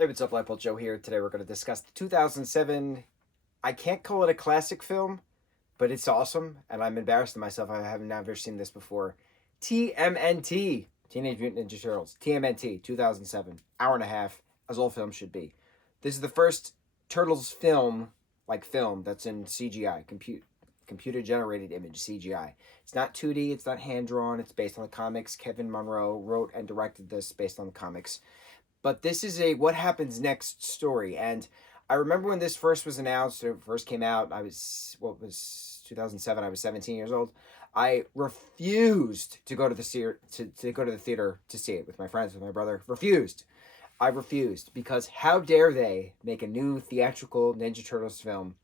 Hey, what's up, lightboltjoe here. Today we're going to discuss the 2007. I can't call it a classic film, but it's awesome, and I'm embarrassed of myself. I have never seen this before. TMNT, Teenage Mutant Ninja Turtles. TMNT, 2007. Hour and a half, as all films should be. This is the first Turtles film, that's in CGI, computer generated image, CGI. It's not 2D, it's not hand drawn, it's based on the comics. Kevin Munro wrote and directed this based on the comics. But this is a what happens next story. And I remember when this first was announced, or first came out, I was, 2007, I was 17 years old. I refused to go to to go to the theater to see it with my friends, with my brother. Refused. I refused because how dare they make a new theatrical Ninja Turtles film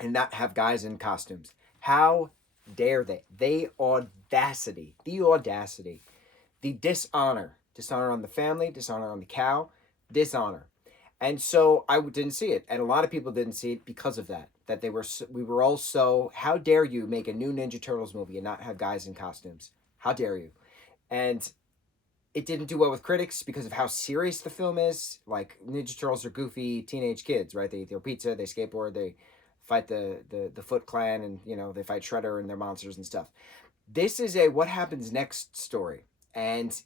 and not have guys in costumes? How dare they? The audacity, the dishonor on the family, dishonor on the cow, dishonor. And so I didn't see it, and a lot of people didn't see it because of that. That we were all so, how dare you make a new Ninja Turtles movie and not have guys in costumes? How dare you? And it didn't do well with critics because of how serious the film is. Like, Ninja Turtles are goofy teenage kids, right? They eat their pizza, they skateboard, they fight the Foot Clan, and they fight Shredder and their monsters and stuff. This is a what happens next story, and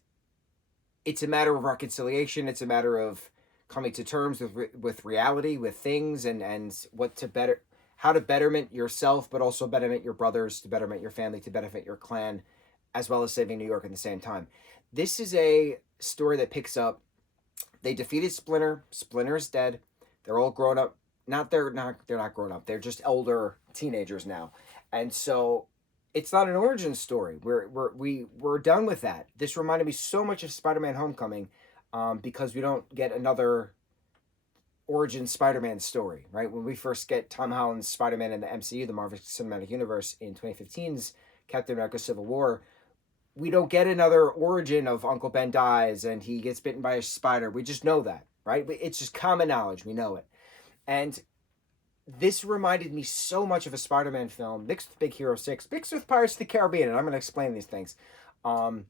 it's a matter of reconciliation. It's a matter of coming to terms with reality, with things, and how to betterment yourself, but also betterment your brothers, to betterment your family, to benefit your clan, as well as saving New York at the same time. This is a story that picks up. They defeated Splinter. Splinter's dead. They're all grown up. They're not grown up. They're just older teenagers now, and so it's not an origin story. We're done with that. This reminded me so much of Spider-Man: Homecoming, because we don't get another origin Spider-Man story, right? When we first get Tom Holland's Spider-Man in the MCU, the Marvel Cinematic Universe, in 2015's Captain America: Civil War, we don't get another origin of Uncle Ben dies and he gets bitten by a spider. We just know that, right? It's just common knowledge. We know it. And this reminded me so much of a Spider-Man film, mixed with Big Hero 6, mixed with Pirates of the Caribbean, and I'm going to explain these things for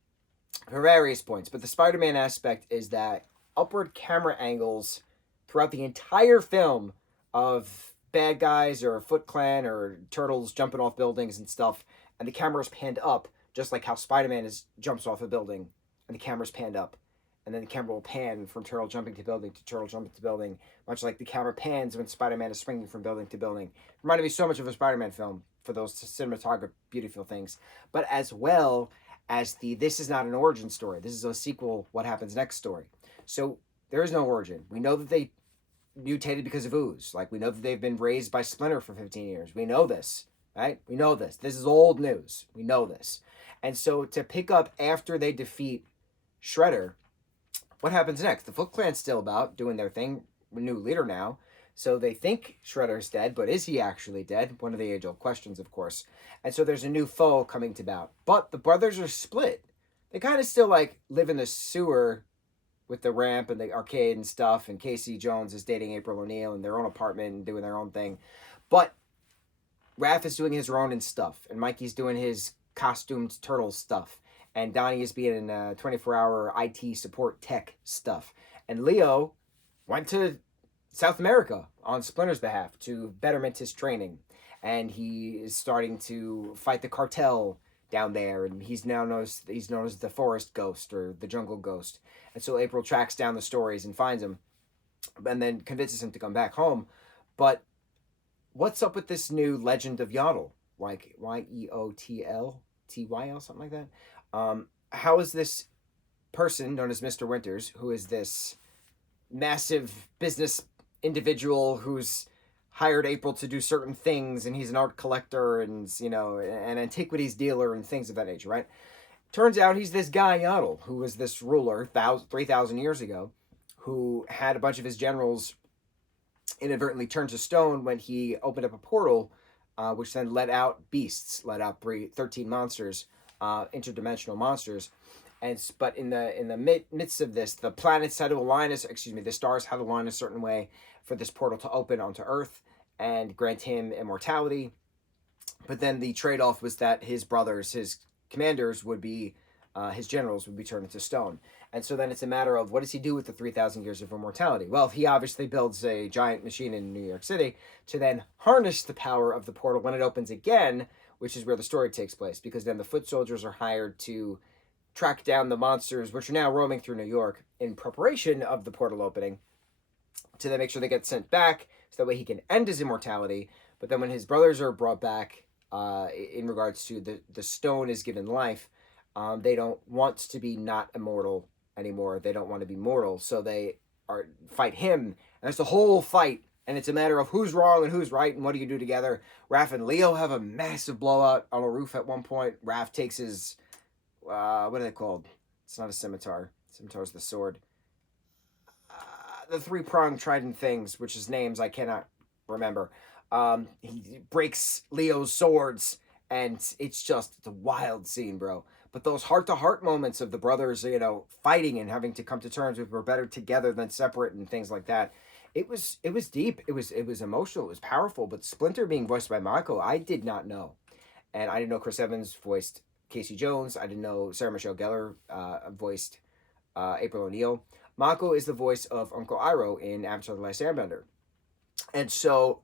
various points. But the Spider-Man aspect is that upward camera angles throughout the entire film of bad guys or Foot Clan or turtles jumping off buildings and stuff, and the camera's panned up, just like how Spider-Man jumps off a building, and the camera's panned up. And then the camera will pan from turtle jumping to building to turtle jumping to building, much like the camera pans when Spider-Man is springing from building to building. Reminded me so much of a Spider-Man film for those cinematographic, beautiful things. But as well as this is not an origin story. This is a sequel, what happens next story. So there is no origin. We know that they mutated because of ooze. Like, we know that they've been raised by Splinter for 15 years. We know this, right? We know this. This is old news. We know this. And so to pick up after they defeat Shredder, what happens next? The Foot Clan's still about, doing their thing. A new leader now. So they think Shredder's dead, but is he actually dead? One of the age-old questions, of course. And so there's a new foe coming to bout. But the brothers are split. They kind of still, live in the sewer with the ramp and the arcade and stuff. And Casey Jones is dating April O'Neil in their own apartment and doing their own thing. But Raph is doing his Ronin stuff. And Mikey's doing his costumed turtle stuff. And Donnie is being in 24-hour IT support tech stuff. And Leo went to South America on Splinter's behalf to betterment his training. And he is starting to fight the cartel down there. And he's known as the forest ghost or the jungle ghost. And so April tracks down the stories and finds him. And then convinces him to come back home. But what's up with this new Legend of Yodel? Like Yeotltyl, something like that? How is this person known as Mr. Winters, who is this massive business individual who's hired April to do certain things, and he's an art collector and, an antiquities dealer and things of that nature, right? Turns out he's this guy, Yodel, who was this ruler 3,000 years ago, who had a bunch of his generals inadvertently turned to stone when he opened up a portal, which then let out 13 monsters, interdimensional monsters. But in the midst of this, the planets had to align the stars had to align a certain way for this portal to open onto Earth and grant him immortality. But then the trade-off was that his brothers, his commanders, his generals would be turned into stone. And so then it's a matter of what does he do with the 3,000 years of immortality? Well, he obviously builds a giant machine in New York City to then harness the power of the portal when it opens again, which is where the story takes place, because then the foot soldiers are hired to track down the monsters, which are now roaming through New York in preparation of the portal opening, to then make sure they get sent back so that way he can end his immortality. But then when his brothers are brought back, in regards to the stone is given life, they don't want to be not immortal anymore. They don't want to be mortal, so they fight him. And there's the whole fight, and it's a matter of who's wrong and who's right, and what do you do together. Raph and Leo have a massive blowout on a roof at one point. Raph takes his what are they called? It's not a scimitar. Scimitar's the sword. The three-pronged trident things, which is names I cannot remember. He breaks Leo's swords, and it's a wild scene, bro. But those heart-to-heart moments of the brothers, fighting and having to come to terms with we're better together than separate and things like that. It was deep. It was emotional. It was powerful. But Splinter being voiced by Mako, I did not know, and I didn't know Chris Evans voiced Casey Jones. I didn't know Sarah Michelle Gellar voiced April O'Neil. Mako is the voice of Uncle Iroh in Avatar: The Last Airbender. And so,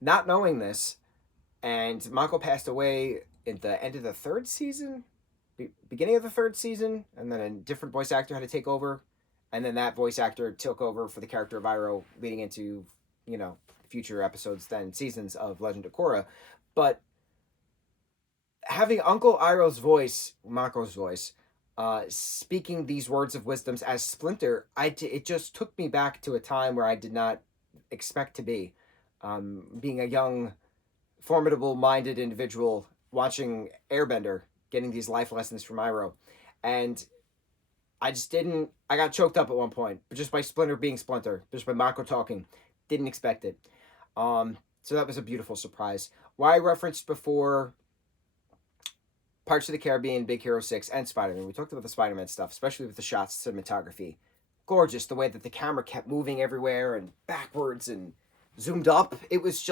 not knowing this, and Mako passed away at the end of the third season, beginning of the third season, and then a different voice actor had to take over, and then that voice actor took over for the character of Iroh, leading into, future episodes, then seasons of Legend of Korra. But having Uncle Iroh's voice, Mako's voice, speaking these words of wisdoms as Splinter, it just took me back to a time where I did not expect to be. Being a young, formidable-minded individual, watching Airbender, getting these life lessons from Iroh. And I got choked up at one point, but just by Splinter being Splinter, just by Mako talking. Didn't expect it. So that was a beautiful surprise. Why I referenced before Pirates of the Caribbean, Big Hero 6, and Spider-Man. We talked about the Spider-Man stuff, especially with the shots, cinematography. Gorgeous, the way that the camera kept moving everywhere and backwards and zoomed up. It was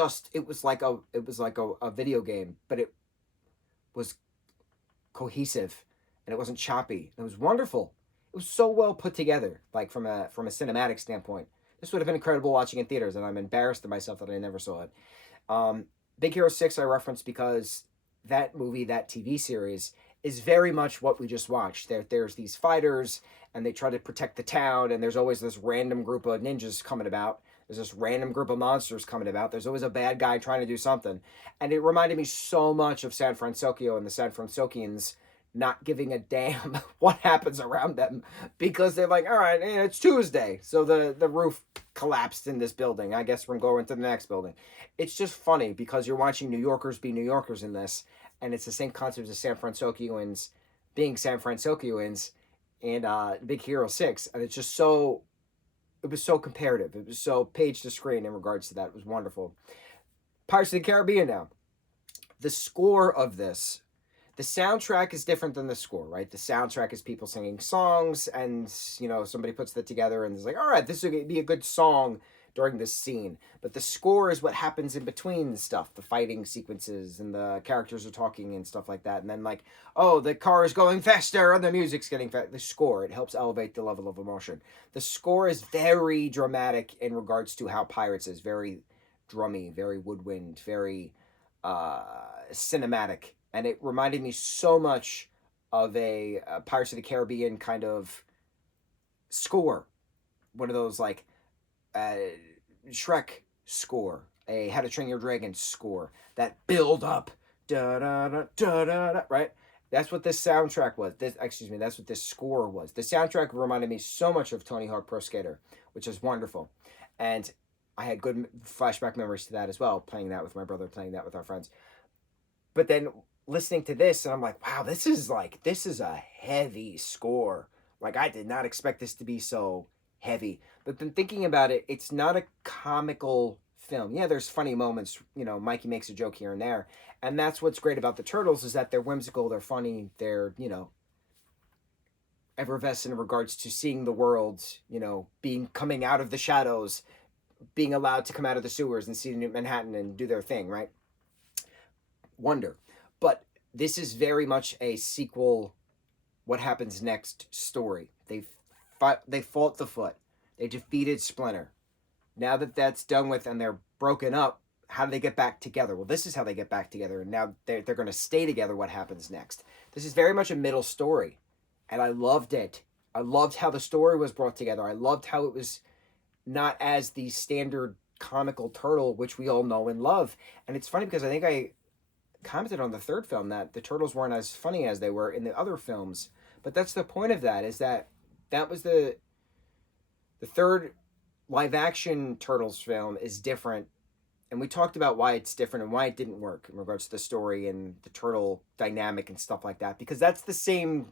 like a video game, but it was cohesive and it wasn't choppy. It was wonderful. It was so well put together, like from a cinematic standpoint. This would have been incredible watching in theaters, and I'm embarrassed of myself that I never saw it. Big Hero 6 I referenced because that movie, that TV series, is very much what we just watched. There's these fighters, and they try to protect the town, and there's always this random group of ninjas coming about. There's this random group of monsters coming about. There's always a bad guy trying to do something. And it reminded me so much of San Francisco and the San Franciscans not giving a damn what happens around them, because they're like, all right, it's Tuesday, so the roof collapsed in this building. I guess we're going to the next building. It's just funny because you're watching New Yorkers be New Yorkers in this, and it's the same concept as San Franciscoans being San Franciscoans in Big Hero 6, and it's just it was so comparative. It was so page to screen in regards to that. It was wonderful. Pirates of the Caribbean now. The score of this, the soundtrack is different than the score, right? The soundtrack is people singing songs, and somebody puts that together and is like, all right, this would be a good song during this scene. But the score is what happens in between the stuff, the fighting sequences and the characters are talking and stuff like that. And then the car is going faster and the music's getting faster. The score, it helps elevate the level of emotion. The score is very dramatic in regards to how Pirates is. Very drummy, very woodwind, very cinematic. And it reminded me so much of a Pirates of the Caribbean kind of score. One of those Shrek score, a How to Train Your Dragon score. That build up, da da da da da, right? That's what this soundtrack was. That's what this score was. The soundtrack reminded me so much of Tony Hawk Pro Skater, which is wonderful. And I had good flashback memories to that as well, playing that with my brother, playing that with our friends. But then listening to this, and I'm like, wow, this is a heavy score. I did not expect this to be so heavy. But then thinking about it, it's not a comical film. Yeah, there's funny moments. Mikey makes a joke here and there. And that's what's great about the Turtles, is that they're whimsical, they're funny, they're, effervescent in regards to seeing the world, coming out of the shadows, being allowed to come out of the sewers and see Manhattan and do their thing, right? Wonder. But this is very much a sequel, what happens next story. They've they fought the Foot. They defeated Splinter. Now that that's done with and they're broken up, how do they get back together? Well, this is how they get back together, and now they're going to stay together. What happens next? This is very much a middle story, and I loved it. I loved how the story was brought together. I loved how it was not as the standard comical turtle, which we all know and love. And it's funny because I think I commented on the third film that the turtles weren't as funny as they were in the other films. But that's the point of that, is that was the third live action Turtles film is different. And we talked about why it's different and why it didn't work in regards to the story and the turtle dynamic and stuff like that. Because that's the same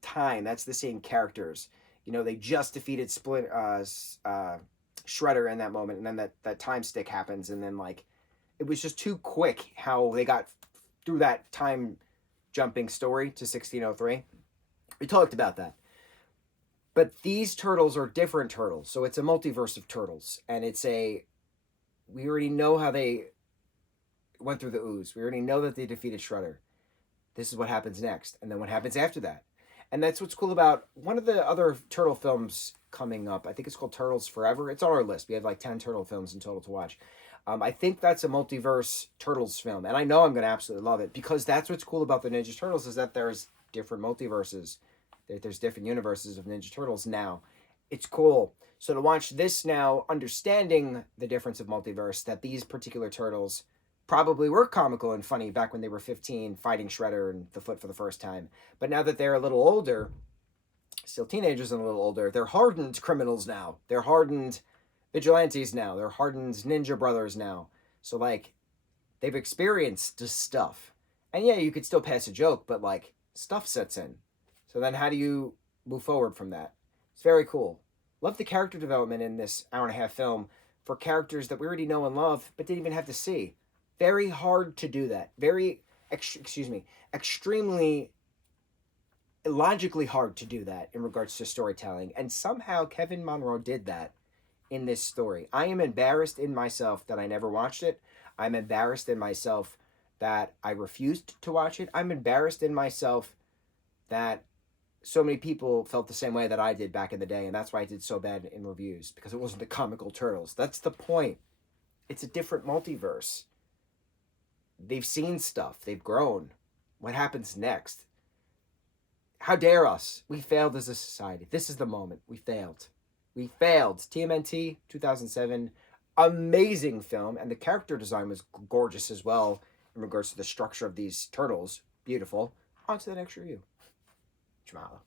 time, that's the same characters. You know, they just defeated Shredder in that moment, and then that time stick happens, and then like it was just too quick how they got through that time jumping story to 1603. We talked about that. But these turtles are different turtles, so it's a multiverse of turtles, and we already know how they went through the ooze. We already know that they defeated Shredder. This is what happens next, and then what happens after that. And that's what's cool about one of the other turtle films coming up. I think it's called Turtles Forever. It's on our list. We have like 10 turtle films in total to watch. I think that's a multiverse Turtles film, and I know I'm going to absolutely love it, because that's what's cool about the Ninja Turtles, is that there's different multiverses. There's different universes of Ninja Turtles now. It's cool. So to watch this now, understanding the difference of multiverse, that these particular turtles probably were comical and funny back when they were 15 fighting Shredder and the Foot for the first time. But now that they're a little older, still teenagers and a little older, they're hardened criminals now. They're hardened vigilantes now. They're hardened ninja brothers now. So like, they've experienced stuff. And yeah, you could still pass a joke, but like, stuff sets in. So then how do you move forward from that? It's very cool. Love the character development in this hour-and-a-half film for characters that we already know and love, but didn't even have to see. Very hard to do that. Extremely illogically hard to do that in regards to storytelling. And somehow Kevin Monroe did that in this story. I am embarrassed in myself that I never watched it. I'm embarrassed in myself that I refused to watch it. I'm embarrassed in myself that so many people felt the same way that I did back in the day, and that's why I did so bad in reviews, because it wasn't the comical turtles. That's the point. It's a different multiverse. They've seen stuff. They've grown. What happens next? How dare us? We failed as a society. This is the moment. We failed. We failed. TMNT, 2007. Amazing film, and the character design was gorgeous as well in regards to the structure of these turtles. Beautiful. On to the next review. Mahalo.